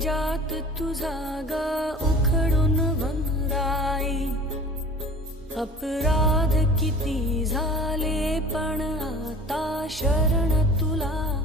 जात तुझा ग उखडून वनराई, अपराध किती झाले पण आता शरण तुला